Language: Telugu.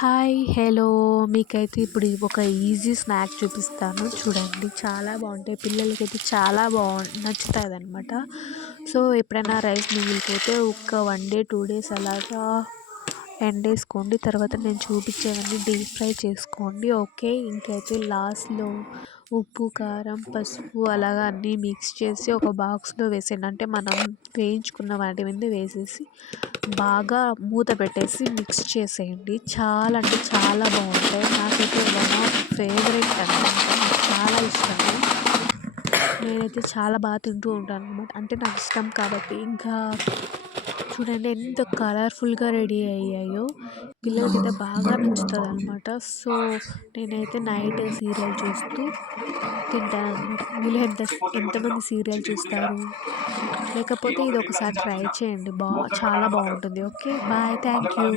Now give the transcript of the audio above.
హాయ్! హలో! మీకైతే ఇప్పుడు ఒక ఈజీ స్నాక్ చూపిస్తాను చూడండి. చాలా బావుంటాయి. పిల్లలకైతే చాలా నచ్చుతాదనమాట. సో, ఎప్పుడైనా రైస్ మిగిలిపోతే ఒక 1 డే, 2 డేస్ అలాగా ఎండేసుకోండి. తర్వాత నేను చూపించేవన్నీ డీప్ ఫ్రై చేసుకోండి. ఓకే. ఇంకైతే లాస్ట్‌లో ఉప్పు, కారం, పసుపు అలాగా అన్నీ మిక్స్ చేసి ఒక బాక్స్‌లో వేసేయండి. అంటే మనం వేయించుకున్న వాటి మీద వేసేసి బాగా మూత పెట్టేసి మిక్స్ చేసేయండి. చాలా అంటే చాలా బావుంటాయి. నాకైతే వన్ ఆఫ్ ఫేవరెట్ అనమాట. నాకు చాలా ఇష్టము. నేనైతే చాలా తింటూ ఉంటాననమాట. అంటే నాకు ఇష్టం కాబట్టి. ఇంకా చూడండి ఎంత కలర్‌ఫుల్‌గా రెడీ అయ్యాయో. పిల్లలకైతే బాగా నచ్చుతదనమాట. సో, నేనైతే నైట్ సీరియల్ చూస్తూ తింటాననమాట. మీలో ఎంతమంది సీరియల్ చూస్తారు? లేకపోతే ఇదొకసారి ట్రై చేయండి. చాలా బావుంటుంది. ఓకే. బాయ్. Thank you.